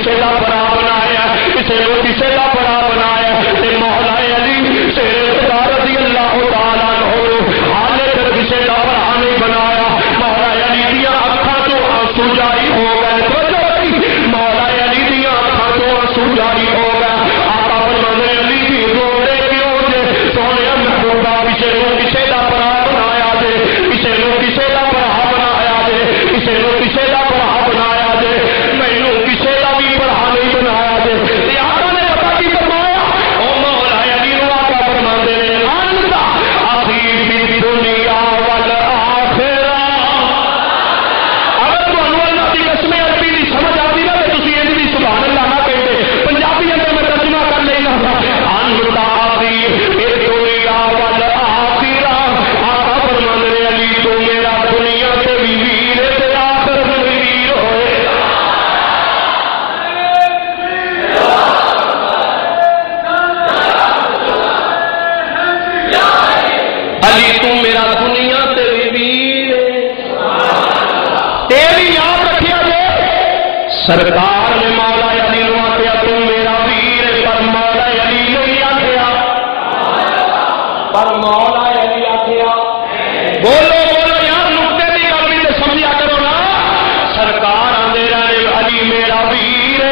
کسی کا بڑا بنایا کسی نے کسی کا بڑا بنایا مولا علی شیر خدا رضی اللہ تعالیٰ عنہ حالے کسی کا بڑا نہیں بنایا مولا علی دیا اکھاں تو آنسو جاری ہو گئے مولا علی دیا اکھاں تو آنسو جاری ہو گئے آقا فرماندے علی کی روڑے کیوں جے سونے محبوبہ کسی نے کسی کا بڑا بنایا جے کسی نے کسی کا بڑا بنایا جے کسی نے کسی کا بڑا بنایا جے مینوں کسی کا بھی بڑا نہیں بنایا جے آقا نے پتہ کی فرمایا او مولا علی نو آقا فرماندے نے انت اخی فی دنیا والآخرہ اگر تانوں اللہ دی قسم عربی دی سمجھ آتی نا تے تسی ایندی سبحان اللہ نہ کہندے پنجابی اندر میں ترجمہ کر لینا انت اخی فی دنیا والآخرہ آقا فرماندے نے علی تو میرا دنیا تے بھی ویر تے آخرت میں بھی ویر ہوئے علی تو میرا دنیا تے بھی ویر تے بھی یاد رکھیا جے سرکار نے مولا علی نو آخیا تو میرا ویر پر مولا علی نہیں آخیا پر مولا علی آخیا بولو بولو یار نقطے کی گل بھی تو سمجھا کرو نا سرکار آدھے رہے علی میرا ویر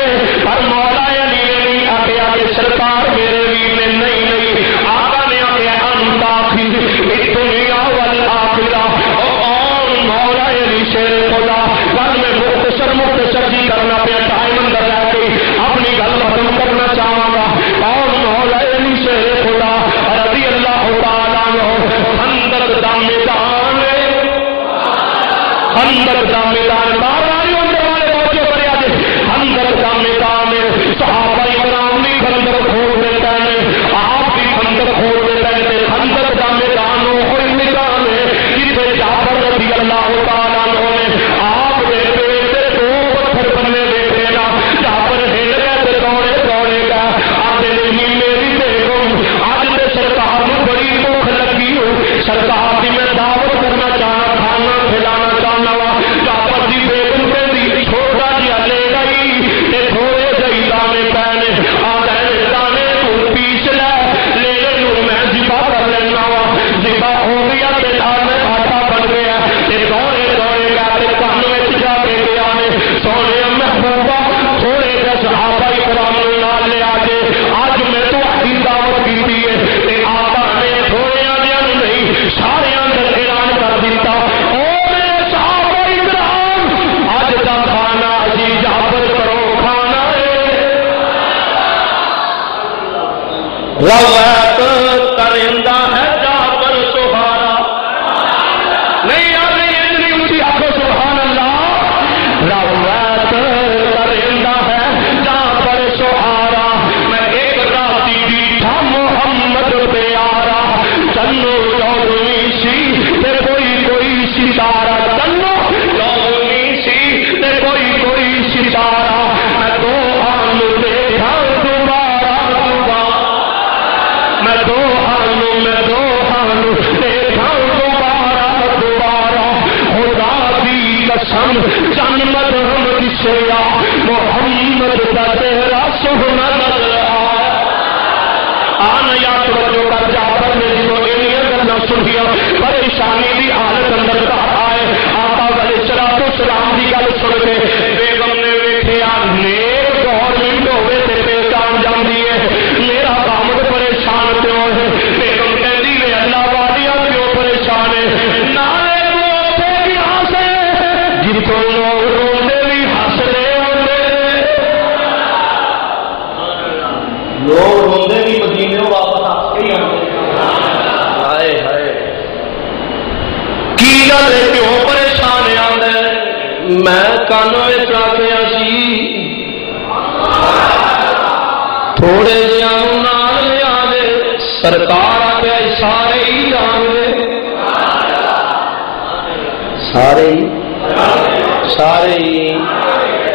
پر مولا علی نے نہیں آخیا کہ سرکار میرے ویر نے نہیں نہیں آقا نے آخیا انت اخی دنیا والآخرہ مولا علی شیر خدا گل میں مختصر جی کرنا پیا ٹائم اندر رہ کے اپنی گل ختم کرنا چاہوں گا اور مولا علی شیر خدا رضی اللہ تعالیٰ عنہ خندق دا میدان باہر آئی اندر والے پہنچے کریا جی خندق دا میدان صحابہ کرام بھی خندق کھول دیتا ہے آپ بھی خندق کھول دیتا ہے خندق دا میدان ہوئی میدان ہے جسے جعفر رضی اللہ تعالیٰ عنہ نے آپ دے پیٹ تے دو پتھر بننے دیکھے نا جعفر ہل گیا تے دوڑے دوڑے گیا آدھے نہیں میری بیگم آج تے سرکار نو بڑی بھوک لگی ہو سرکار کی میں دعوت کرنا چاہنا کھانا کھلانا چاہنا وا جعفر دی بیگم کہندی چھوٹا جہا لے گئی تے تھوڑے جہی دانے پینے آدھے دانے تو پیس لے نو میں ذبح کر لینا وا ذبح ہو گیا تے دانے آٹا بن گیا تے دوڑے دوڑے گیا تے کان وچ جا کے گیا نے سونے محبوبہ تھوڑے جہے صحابہ کرام نال لے آ کے اج میں تہاڈی دعوت کیتی ہے تے آقا نے تھوڑے دیاں نہیں سارے اندر اعلان کر دیتا او میرے صحابہ کرام اج دا کھانا اسی جعفر کرو کھانا ہے روایت کرندا ہے جعفر سبحانہ نہیں یار نہیں اتنی اونچی آخو سبحان اللہ روایت کرندا ہے جعفر سبحانہ میں ایک راتی بیٹھا محمد پیارا چنو چودھویں سی تے کوئی ستارہ چنو چودھویں سی تے کوئی ستارہ میں دو آن دیکھا دوبارہ میں دو آن دیکھا دوبارہ خدا دی قسم جن مدہم دسیا محمد دا چہرہ سونا نظر آیا آنا یا توجہ کر جعفر نے جنہوں انہیں گلاں سنیاں پریشانی دی حالت اندر گھر آئے آقا علیہ السلام دی گل سن کے بیگم نے ویکھیا نیک گورنمنٹ ہوے تے پہچان جاندی ہے میرا داماد پریشان کیوں ہے بیگم کہندی ہے اللہ والیاں کیوں پریشان ہے نالے وہ تے بھی ہاسے جتوں لوگ روندے بھی ہسدے ہوندے لوگ روندے بھی مدینے واپس ہس کے ہی آندے ہائے ہائے کی گل ہے کیوں پریشان آندے میں کان وچ آکھیا سی تھوڑے جہاں نال لیا دے سرکار آکھیا سارے ہی جان دے سارے ہی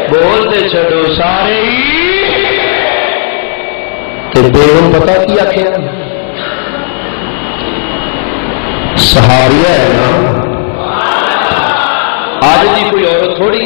بولتے چھڈو سارے ہی تے بیگم پتہ کی آکھیا صحابیہ ہے نا آج دی کوئی عورت تھوڑی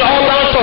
1400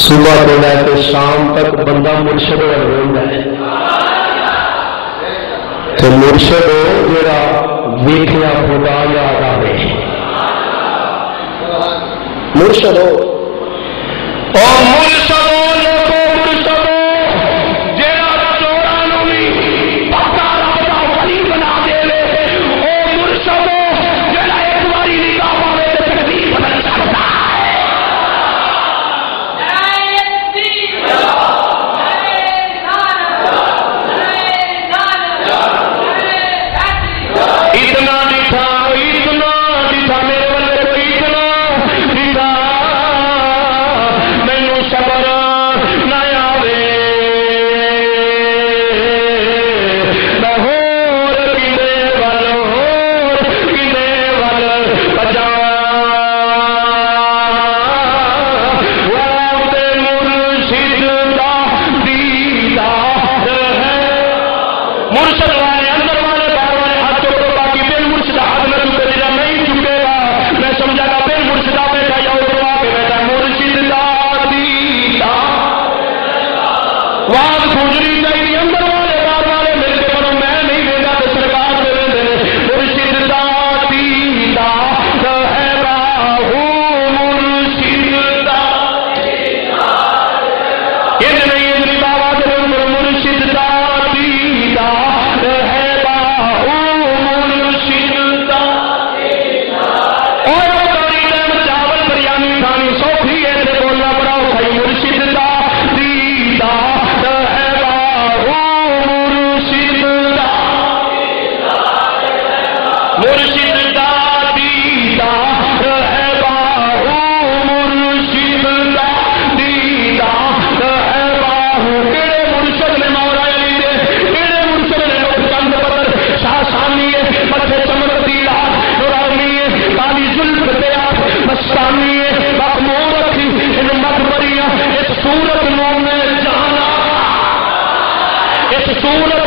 صبح تو لے کے شام تک بندہ مرشد ہوتا ہے تو مرشد ہو جڑا ویکھیا خدا یاد آوے مرشد ہو اور مرشد ہو لوگو مرشد ہو جڑا چوراں نوں بھی پکا رب دا ولی بنا دے او مرشد ہو جڑا ایک واری نگاہ پاوے تے تقدیر بدل سکدا سورت